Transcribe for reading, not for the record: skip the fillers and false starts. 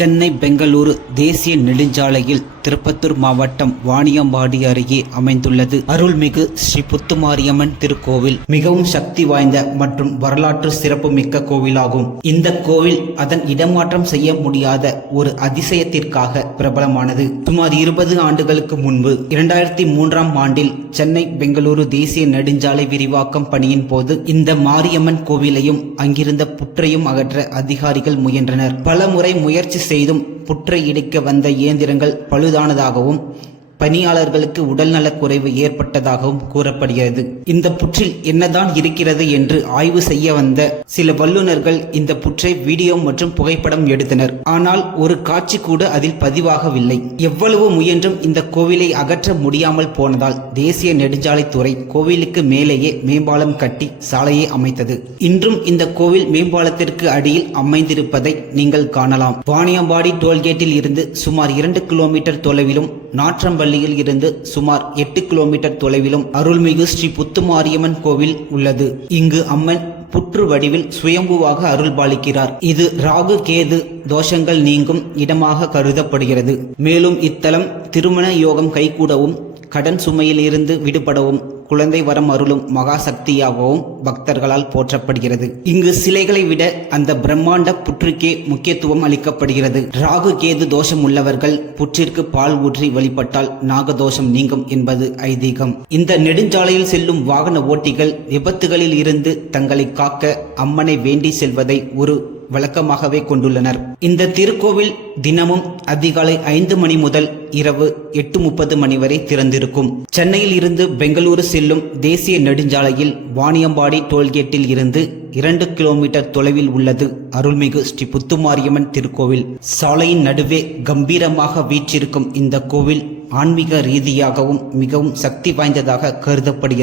சென்னை பெங்களூரு தேசிய நெடுஞ்சாலையில் திருப்பத்தூர் மாவட்டம் வாணியம்பாடி அருகே அமைந்துள்ளது அருள்மிகு ஸ்ரீ புத்துமாரியம்மன் திருக்கோவில். மிகவும் சக்தி வாய்ந்த மற்றும் வரலாற்று சிறப்புமிக்க கோவிலாகும். இந்த கோவில் அதன் இடமாற்றம் செய்ய முடியாத ஒரு அதிசயத்திற்காக பிரபலமானது. சுமார் 20 ஆண்டுகளுக்கு முன்பு 2003ஆம் ஆண்டில் சென்னை பெங்களூரு தேசிய நெடுஞ்சாலை விரிவாக்கம் பணியின் போது இந்த மாரியம்மன் கோவிலையும் அங்கிருந்த புற்றையும் அகற்ற அதிகாரிகள் முயன்றனர். பல முறை முயற்சி செய்தும் புற்றை இடிக்க வந்த இயந்திரங்கள் பழுதானதாகவும் பணியாளர்களுக்கு உடல்நலக் குறைவு ஏற்பட்டதாகவும் கூறப்படுகிறது. இந்த புற்றில் என்னதான் இருக்கிறது என்று ஆய்வு செய்ய வந்த சில வல்லுநர்கள் இந்த புற்றை வீடியோ மற்றும் புகைப்படம் எடுத்தனர். ஆனால் ஒரு காட்சி கூட அதில் பதிவாகவில்லை. எவ்வளவு முயன்றும் இந்த கோவிலை அகற்ற முடியாமல் போனதால் தேசிய நெடுஞ்சாலைத்துறை கோவிலுக்கு மேலேயே மேம்பாலம் கட்டி சாலையை அமைத்தது. இன்றும் இந்த கோவில் மேம்பாலத்திற்கு அடியில் அமைந்திருப்பதை நீங்கள் காணலாம். வாணியம்பாடி டோல்கேட்டில் இருந்து சுமார் 2 கிலோமீட்டர் தொலைவிலும் நாற்றம்பள்ளியில் இருந்து சுமார் 8 கிலோமீட்டர் தொலைவிலும் அருள்மிகு ஸ்ரீ புத்துமாரியம்மன் கோவில் உள்ளது. இங்கு அம்மன் புற்று வடிவில் சுயம்புவாக அருள்பாலிக்கிறார். இது ராகு கேது தோஷங்கள் நீங்கும் இடமாக கருதப்படுகிறது. மேலும் இத்தலம் திருமண யோகம் கைகூடவும் கடன் சுமையில் இருந்து விடுபடவும் குழந்தை வரம் அருளும் மகா சக்தியாகவும் பக்தர்களால் போற்றப்படுகிறது. இங்கு சிலைகளை விட அந்த பிரம்மாண்ட புற்றுக்கே முக்கியத்துவம் அளிக்கப்படுகிறது. ராகு கேது தோஷம் உள்ளவர்கள் புற்றிற்கு பால் ஊற்றி வழிபட்டால் நாகதோஷம் நீங்கும் என்பது ஐதீகம். இந்த நெடுஞ்சாலையில் செல்லும் வாகன ஓட்டிகள் விபத்துகளில் இருந்து தங்களை காக்க அம்மனை வேண்டி செல்வதை ஒரு வழக்கமாகவே கொண்டுள்ளனர். இந்த திருக்கோவில் தினமும் அதிகாலை 5 மணி முதல் இரவு 8:30 மணி வரை திறந்திருக்கும். சென்னையில் இருந்து பெங்களூரு செல்லும் தேசிய நெடுஞ்சாலையில் வாணியம்பாடி டோல்கேட்டில் இருந்து 2 கிலோமீட்டர் தொலைவில் உள்ளது அருள்மிகு ஸ்ரீ புத்துமாரியம்மன் திருக்கோவில். சாலையின் நடுவே கம்பீரமாக வீற்றிருக்கும் இந்த கோவில் ஆன்மீக ரீதியாகவும் மிகவும் சக்தி வாய்ந்ததாக கருதப்படுகிறது.